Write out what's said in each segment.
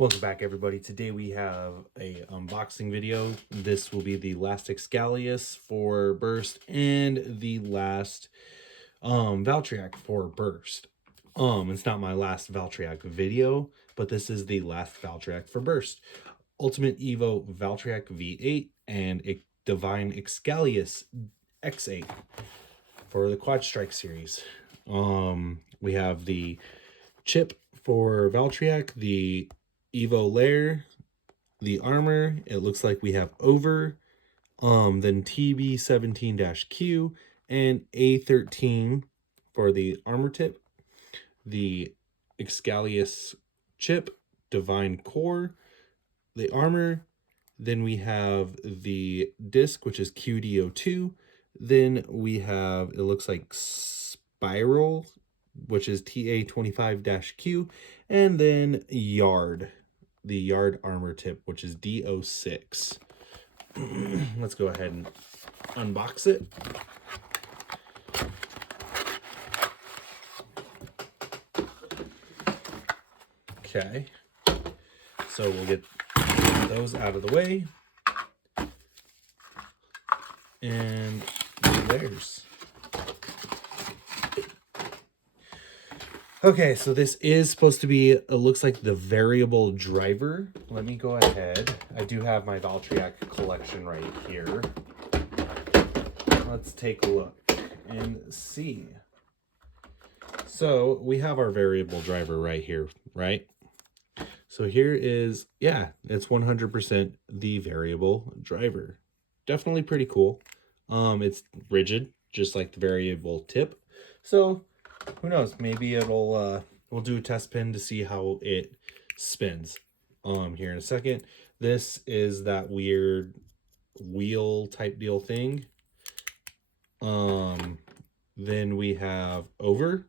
Welcome back, everybody. Today we have a unboxing video. This will be the last Xcallius for Burst and the last Valtryek for Burst. It's not my last Valtryek video, but this is the last Valtryek for Burst. Ultimate Evo Valtryek V8 and a Devine Xcallius X8 for the Quad Strike series. We have the chip for Valtryek, the Evo layer, the armor. It looks like we have over, then TB17-Q and A13 for the armor tip, the Xcallius chip, Devine core, the armor. Then we have the disc, which is QDO2. Then we have, it looks like Spiral, which is TA25-Q, and then Yard, the Yard armor tip, which is DO6. Let's go ahead and unbox it. Okay, so we'll get those out of the way. And there's. Okay, so this is supposed to be, it looks like the variable driver. Let me go ahead. I do have my Valtryek collection right here. Let's take a look and see. So we have our variable driver right here, right? So here is, yeah, it's 100% the variable driver. Definitely pretty cool. It's rigid, just like the variable tip. So who knows? Maybe it'll we'll do a test pin to see how it spins here in a second. This is that weird wheel type deal thing. Then we have over.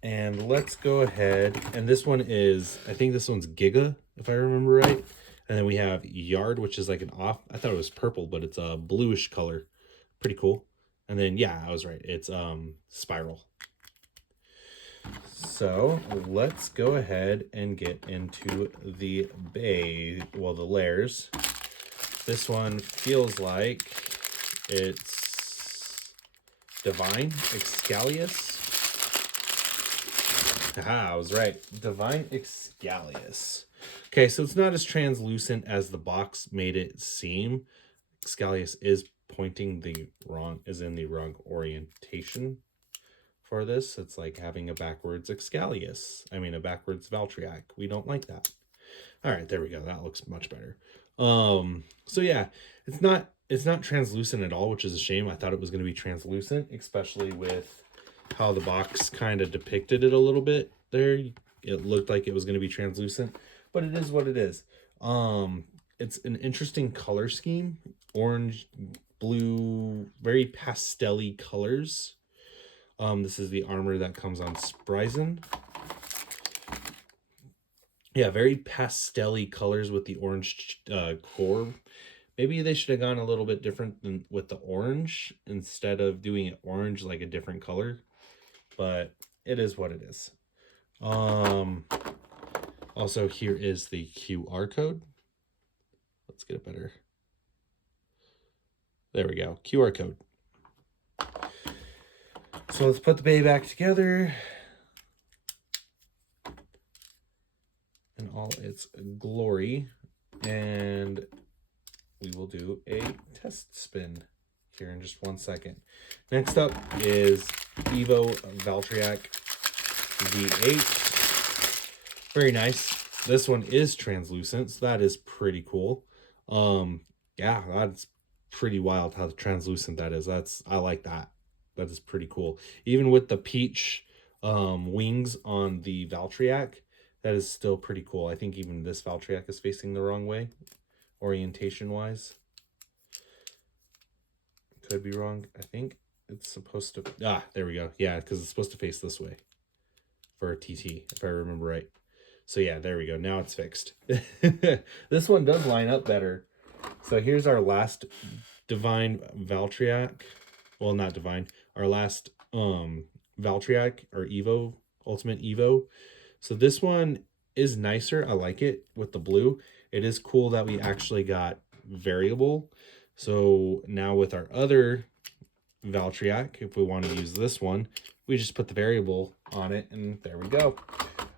And let's go ahead, and this one is, I think this one's Giga, if I remember right. And then we have Yard, which is like an off, I thought it was purple, but it's a bluish color. Pretty cool. And then, yeah, I was right. It's Spiral. So let's go ahead and get into the the layers. This one feels like it's Devine Xcallius. Aha, I was right. Devine Xcallius. Okay, so it's not as translucent as the box made it seem. Xcallius is pointing the wrong, is in the wrong orientation for this. It's like having a backwards Xcallius. I mean, a backwards Valtryek. We don't like that. All right, there we go. That looks much better. So yeah, it's not translucent at all, which is a shame. I thought it was going to be translucent, especially with how the box kind of depicted it a little bit there. It looked like it was going to be translucent, but it is what it is. It's an interesting color scheme. Orange, blue, very pastel-y colors. This is the armor that comes on Spryzen. Yeah, very pastel-y colors with the orange core. Maybe they should have gone a little bit different than with the orange instead of doing it orange like a different color. But it is what it is. Also, here is the QR code. Let's get it better. There we go. QR code. So let's put the baby back together in all its glory. And we will do a test spin here in just 1 second. Next up is Evo Valtryek V8. Very nice. This one is translucent, so that is pretty cool. Yeah, that's pretty wild how translucent that is. I like that. That is pretty cool. Even with the peach wings on the Valtryek, that is still pretty cool. I think even this Valtryek is facing the wrong way, orientation-wise. Could be wrong. I think it's supposed to... there we go. Yeah, because it's supposed to face this way for a TT, if I remember right. So yeah, there we go. Now it's fixed. This one does line up better. So here's our last Devine Valtryek. Well, not Devine. Our last Valtryek or Evo, Ultimate Evo. So this one is nicer. I like it with the blue. It is cool that we actually got variable. So now with our other Valtryek, if we want to use this one, we just put the variable on it and there we go.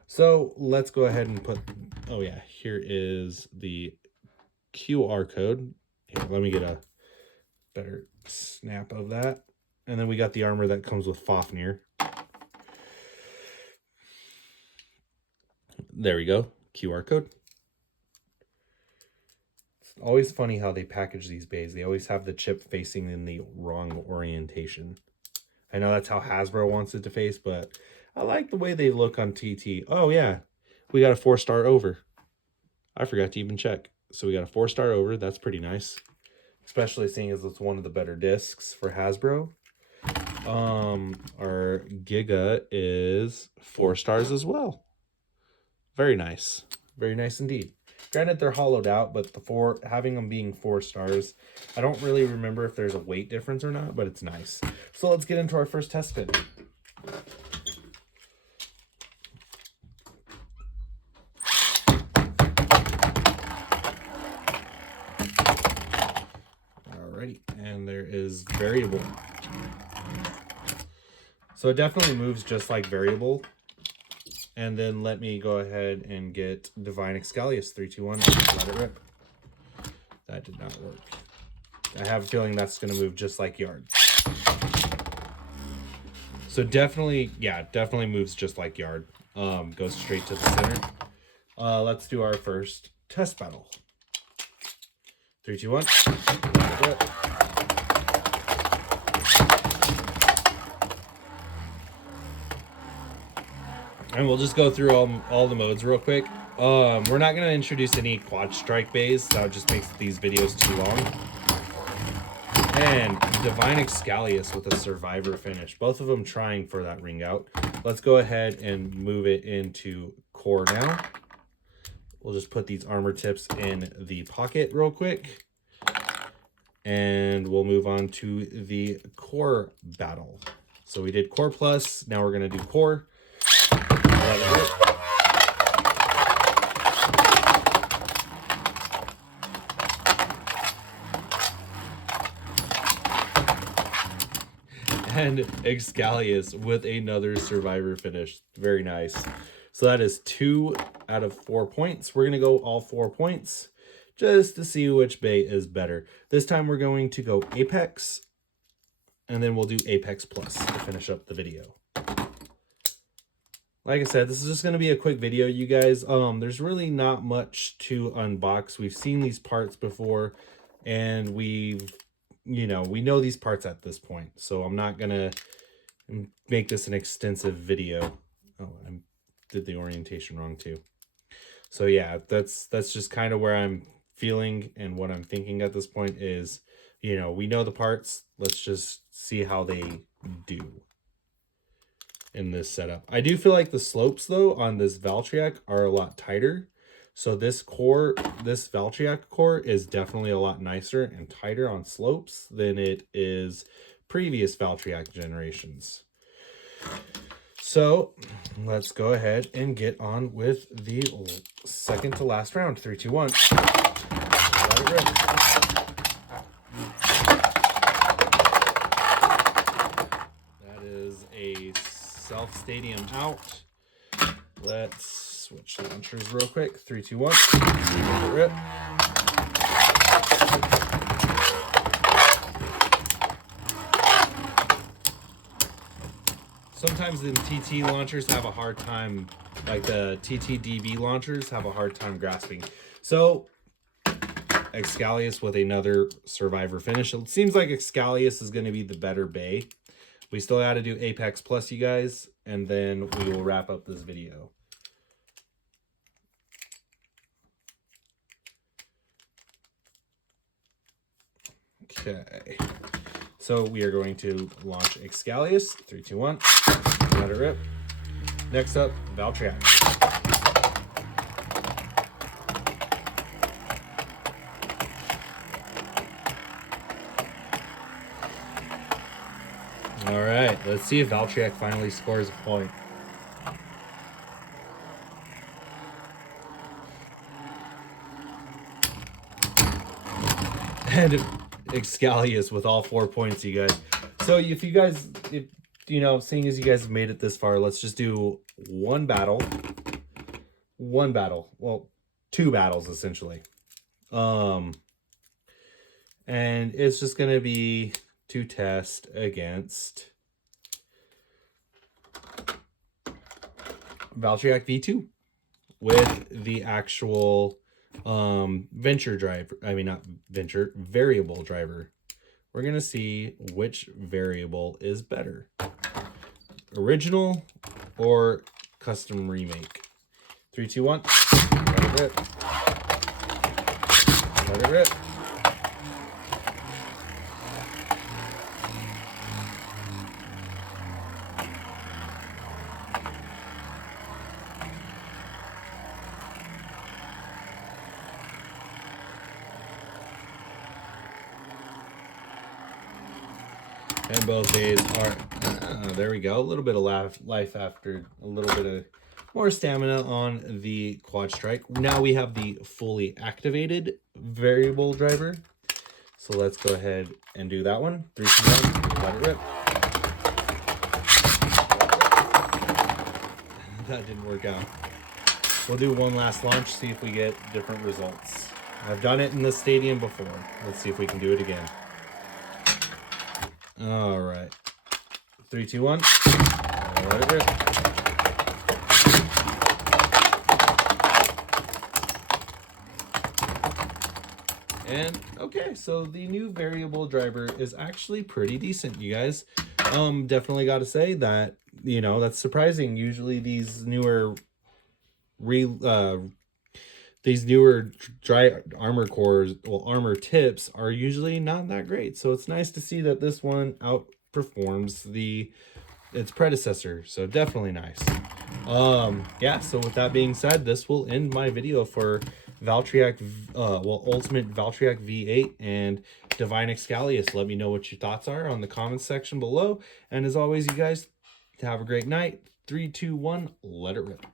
So let's go ahead and put, oh yeah, here is the QR code. Here, let me get a better snap of that. And then we got the armor that comes with Fafnir. There we go, QR code. It's always funny how they package these bays. They always have the chip facing in the wrong orientation. I know that's how Hasbro wants it to face, but I like the way they look on TT. Oh yeah, we got a 4-star over. I forgot to even check. So we got a 4-star over. That's pretty nice, especially seeing as it's one of the better discs for Hasbro. Our Giga is 4 stars as well. Very nice. Very nice indeed. Granted, they're hollowed out, but having them being 4 stars, I don't really remember if there's a weight difference or not, but it's nice. So let's get into our first test fit. Alrighty, and there is variable. So it definitely moves just like variable. And then let me go ahead and get Devine Xcallius. 3, 2, 1. Let it rip. That did not work. I have a feeling that's going to move just like Yard. So definitely, yeah, definitely moves just like Yard. Goes straight to the center. Let's do our first test battle. 3, 2, 1. Let it rip. And we'll just go through all the modes real quick. We're not going to introduce any quad strike bays. That just makes these videos too long. And Devine Xcallius with a survivor finish. Both of them trying for that ring out. Let's go ahead and move it into core now. We'll just put these armor tips in the pocket real quick. And we'll move on to the core battle. So we did core plus. Now we're going to do core. And Xcallius with another survivor finish. Very nice. So that is 2 out of 4 points. We're going to go all 4 points just to see which bay is better. This time we're going to go Apex, and then we'll do Apex Plus to finish up the video. Like I said, this is just going to be a quick video, you guys. There's really not much to unbox. We've seen these parts before, and we know these parts at this point. So I'm not going to make this an extensive video. Oh, I did the orientation wrong too. So yeah, that's just kind of where I'm feeling and what I'm thinking at this point is, we know the parts. Let's just see how they do in this setup. I do feel like the slopes though on this Valtryek are a lot tighter. So this Valtryek core is definitely a lot nicer and tighter on slopes than it is previous Valtryek generations. So let's go ahead and get on with the second to last round. 3, 2, 1. Let it rip. That is a self-stadium out. Let's switch launchers real quick. 3, 2, 1. Let it rip. Sometimes the TT launchers have a hard time, like the TTDB launchers have a hard time grasping. So Xcallius with another survivor finish. It seems like Xcallius is going to be the better bay. We still got to do Apex Plus, you guys, and then we will wrap up this video. Okay. So we are going to launch Xcallius. 3, 2, 1. Let it rip. Next up, Valtryek. All right. Let's see if Valtryek finally scores a point. And Xcallius with all 4 points, you guys. So if you guys, you know, seeing as you guys have made it this far, let's just do one battle. One battle. Well, 2 battles, essentially. And it's just going to be to test against Valtryek V2 with the actual venture driver. I mean, not venture, variable driver. We're going to see which variable is better. Original or custom remake. 3, 2, 1. Let it rip. Let it rip. And both days are, there we go. A little bit of life after a little bit of more stamina on the quad strike. Now we have the fully activated variable driver. So let's go ahead and do that one. 3, 2, 1, let it rip. That didn't work out. We'll do one last launch, see if we get different results. I've done it in the stadium before. Let's see if we can do it again. All right. 3, 2, 1. Let it rip. And okay, so the new variable driver is actually pretty decent, you guys. Definitely got to say that, you know, that's surprising. Usually these newer dry armor cores, well, armor tips are usually not that great. So it's nice to see that this one outperforms its predecessor. So definitely nice. Yeah, so with that being said, this will end my video for Valtryek, Ultimate Valtryek V8 and Devine Xcallius. Let me know what your thoughts are on the comments section below. And as always, you guys, have a great night. 3, 2, 1, let it rip.